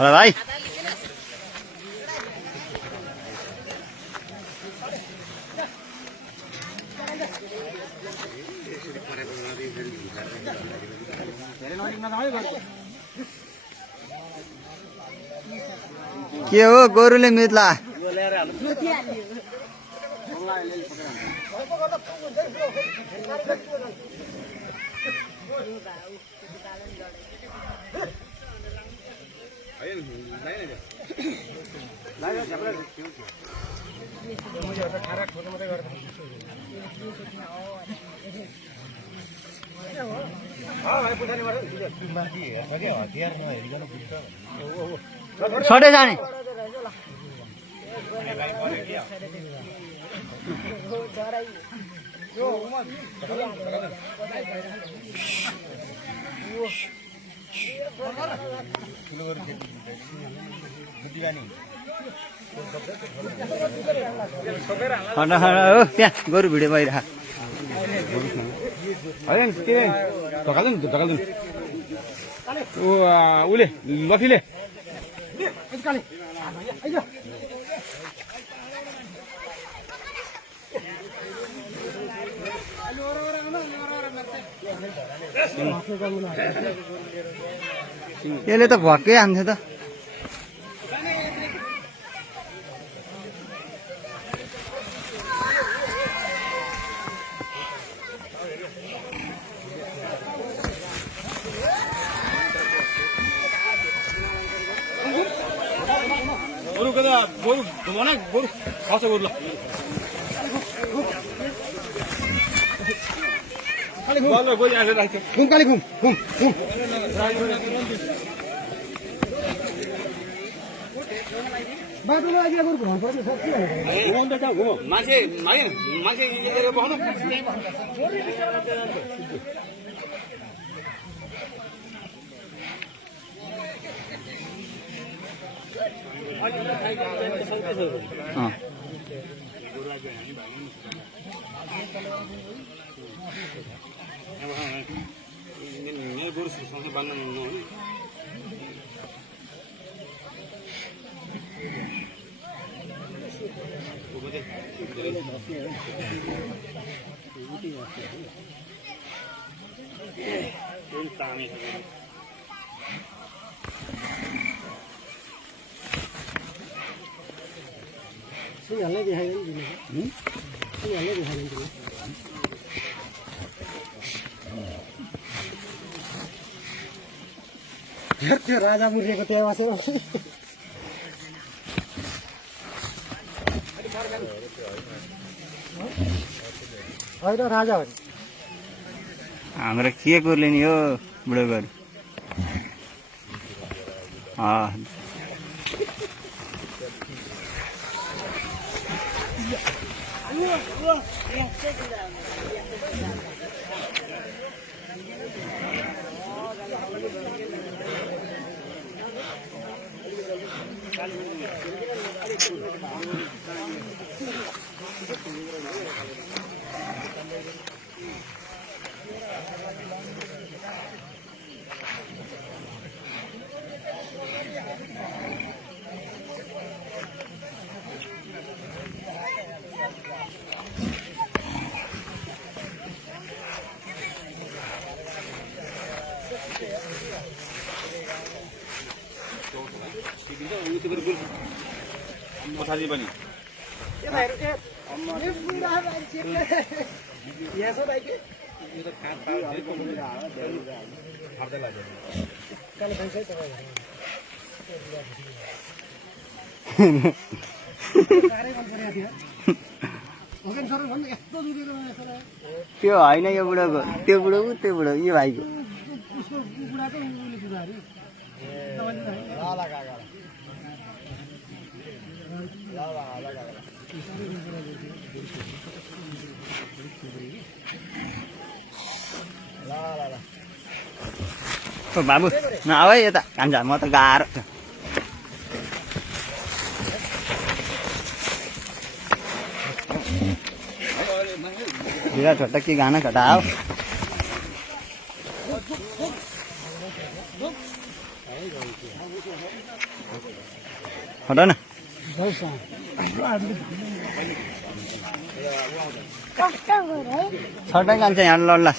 hello भाई के हो गोरुले मित्ला छोटे जाने त्यहाँ गोरु भिडियो भइरह उसले लथीले यसले त भक्कै हान्थ्यो त गोरु कता गोरु घुमाउने गोरु खस गोरु ल घुम काली घुम घुम घुम मान्छे मान्छे बस्नु गोरु सँगै बाँध्नु नहुने त्यो राजा मुर्खेको त्यहाँ बसेर होइन राजा हो हाम्रो के गोरुले नि हो बुढो गोरु पछाडि पनि त्यो होइन यो बुढोको त्यो बुढोको त्यो बुढो यो भाइको बाबु नआऊ है यता कान्छा म त गाह्रो छ ढिला छोटा के गाना खटा आओ हटा न छटै जान्छ यहाँ लड्ला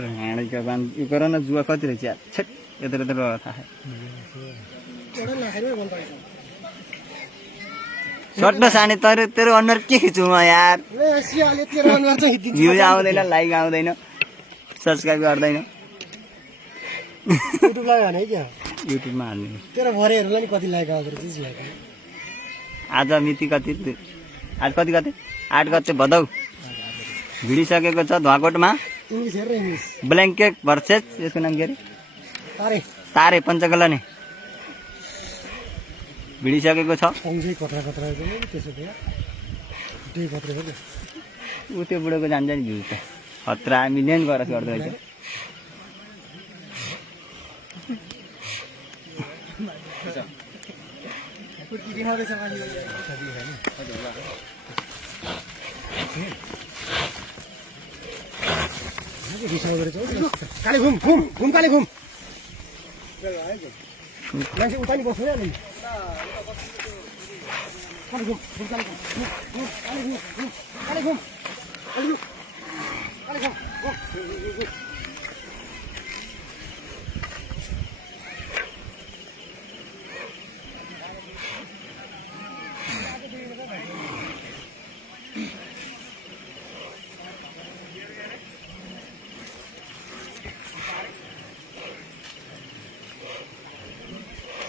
यो गर न जुवा कति रहेछ यार छेट यत्र यत्र थाहा सर्ट साने तेरो अनुहार के खिचु म यार भ्यू आउँदैन लाइक आउँदैन सब्स्क्राइब गर्दैन युट्युबमा हाल्ने तेरो भरेहरूलाई नि कति लाइक आउँदो रहेछ आज मिति कति आज कति गते 8 गते भदौ भिडिसकेको छ धुवाकोटमा इंग्लिश हेर इंग्लिश ब्ल्याङ्केट भर्सेस यसको नाम के अरे तारे पञ्चकला नि भिडिसकेको छ पङ्जै कत्रा कत्रा पनि त्यसो भयो दुई कत्रा हो उ त्यो बुढोको जान्छ नि भ्यू त खतरा मिलियन गरेर गर्दै रहेछ काली घुम घुम घुम काली घुम मान्छे उता नि बस्नु नि काली घुम घुम काली घुम काली घुम काली घुम काली घुम काली घुम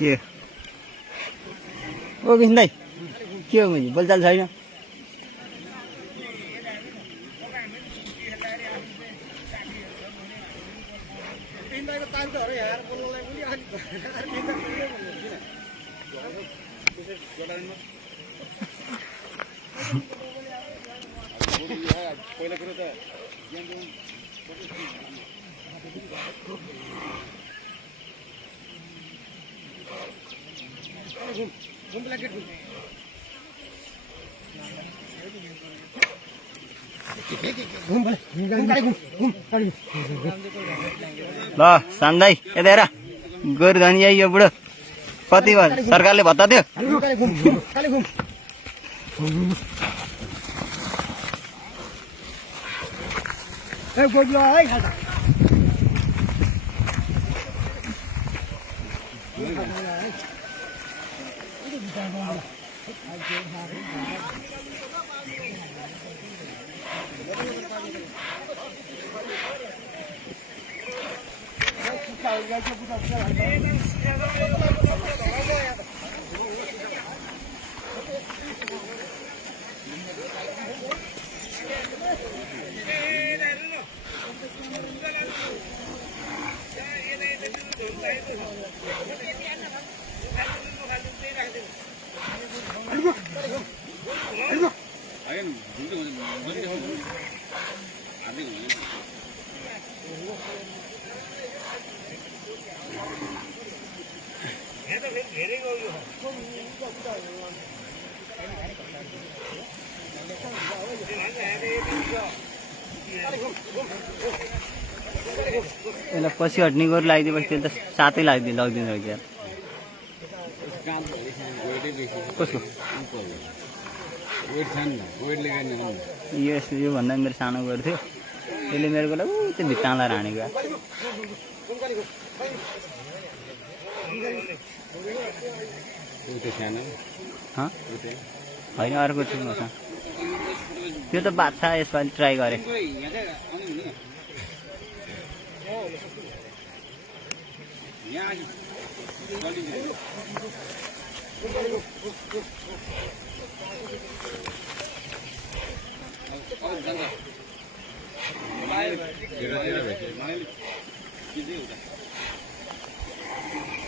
के ओ भिन्दै के हो मैले बोलचाल छैन ल सान्दै यता हेर गोरुधनी यो बुढो कति भयो सरकारले भत्ता दियो यसलाई पछि हट्ने गरी लगाइदिएपछि त्यसले त सातै लगिदिन्छ क्या कसको यो भन्दा मेरो सानो गर्थ्यो त्यसले मेरो गोला त्यो भित्तालाई हानेको होइन अर्को थियो मसँग त्यो त बाछा यसपालि ट्राई गरेँ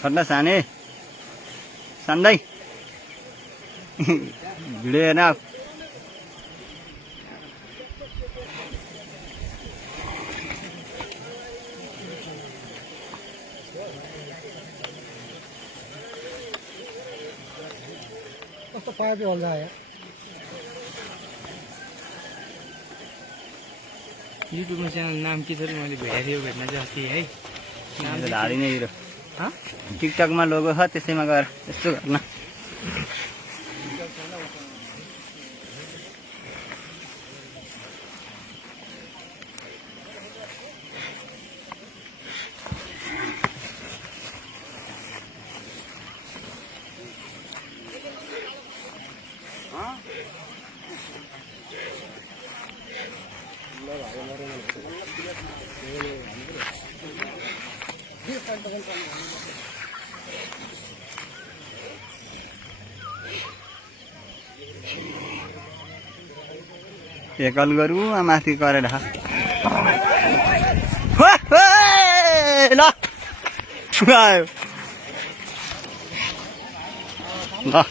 खट्न साने सन्दै भिडियो हेर्न कस्तो पायो होला यार युट्युबमा च्यानल नाम के छ र मैले भेट्न चाहिँ अस्ति है धारी नै हिरो टिकटकमा लोगो छ त्यसैमा गएर यस्तो गर्न एकल गरौँ माथि गरेर ल